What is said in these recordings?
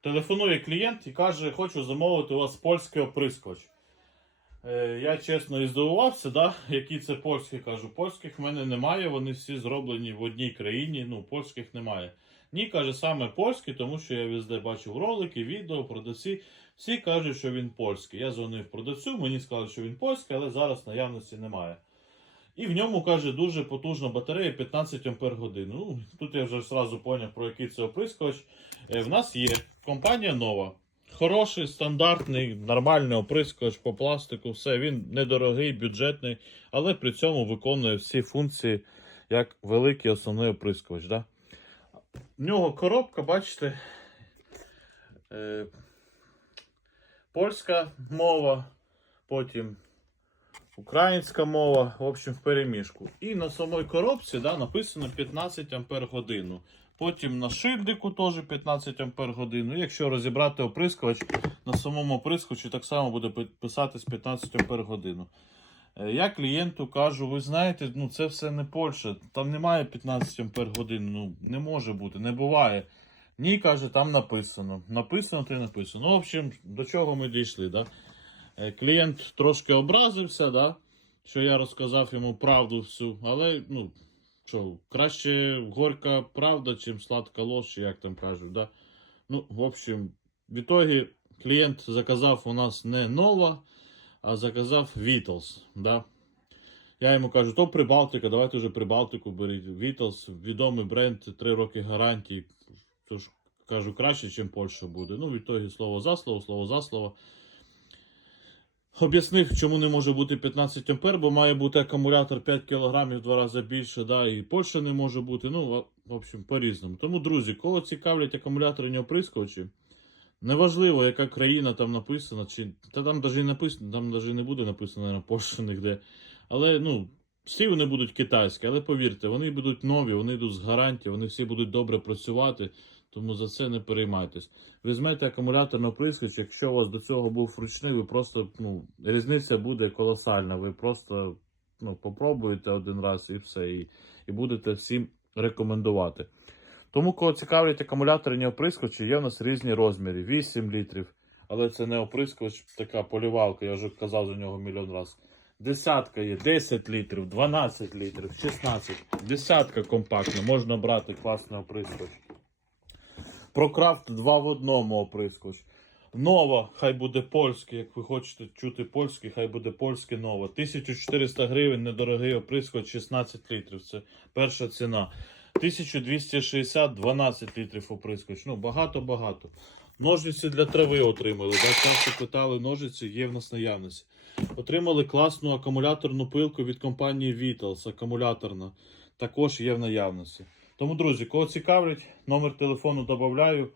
Телефонує клієнт і каже, хочу замовити у вас польський оприскувач. Е, я чесно і здивувався, да? які це польські. Кажу, польських в мене немає, вони всі зроблені в одній країні, ну, польських немає. Ні, каже, саме польський, тому що я везде бачив ролики, відео, продавці. Всі кажуть, що він польський. Я дзвонив продавцю, мені сказали, що він польський, але зараз наявності немає. І в ньому каже дуже потужна батарея 15 Ампер годин. Ну, тут я вже зразу зрозумів, про який це оприскувач. Е, В нас є компанія нова. Хороший, стандартний, нормальний оприскувач по пластику, все. Він недорогий, бюджетний, але при цьому виконує всі функції як великий основний оприскувач. Да? В нього коробка, бачите, е, польська мова, потім українська мова, в общем, в переміжку. І на самій коробці да, написано 15 Ампер годину. Потім на шильдику теж 15 Ампер годину. Якщо розібрати оприскувач, на самому оприскувачі так само буде пи- писатись 15 Ампер годину. Е, Я клієнту кажу, ви знаєте, ну це все не Польща, там немає 15 Ампер годин, ну не може бути, не буває. Ні, каже, там написано. Написано, то й написано. Ну, в общем, до чого ми дійшли, да? Е, Клієнт трошки образився, да? що я розказав йому правду всю, але ну, що, краще горька правда, чим сладка ложь, як там кажуть. Да? Ну, в общем, в ітогі клієнт заказав у нас не нова, а заказав Beatles. Да? Я йому кажу, то Прибалтика, давайте вже Прибалтику беріть. Beatles, відомий бренд, 3 роки гарантії. Тож кажу, краще, ніж Польща буде. Ну, в ітогі слово за слово, слово за слово. Об'яснив, чому не може бути 15 ампер, бо має бути акумулятор 5 кг в два рази більше, да, і Польща не може бути. Ну, в- общем, по-різному. Тому, друзі, кого цікавлять акумуляторні оприскувачі, неважливо, яка країна там написана, чи та там навіть написано, там навіть не буде написано на Польща ніде. Але ну, всі вони будуть китайські, але повірте, вони будуть нові, вони йдуть з гарантії, вони всі будуть добре працювати, тому за це не переймайтесь. Візьмете акумуляторний оприскувач, якщо у вас до цього був ручний, ви просто ну, різниця буде колосальна. Ви просто ну, попробуєте один раз і все, і, і будете всім рекомендувати. Тому, кого цікавлять акумуляторні оприскувачі, є в нас різні розміри: 8 літрів. Але це не оприскувач, така полівалка, я вже казав за нього мільйон разів. Десятка є 10 літрів, 12 літрів, 16. Десятка компактна, можна брати класний оприскувач. Прокрафт 2 в одному оприскувач. Нова, хай буде польський, як ви хочете чути польський, хай буде польське нова. 1400 гривень, недорогий оприскувач, 16 літрів. Це перша ціна. 1260, 12 літрів оприскувач. Ну, багато-багато. Ножниці для трави отримали. Да? Часто питали, ножиці є в нас наявності. Отримали класну акумуляторну пилку від компанії Vitals, акумуляторна. Також є в наявності. Тому, друзі, кого цікавлять, номер телефону додаю.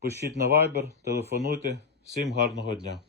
Пишіть на Viber, телефонуйте. Всім гарного дня.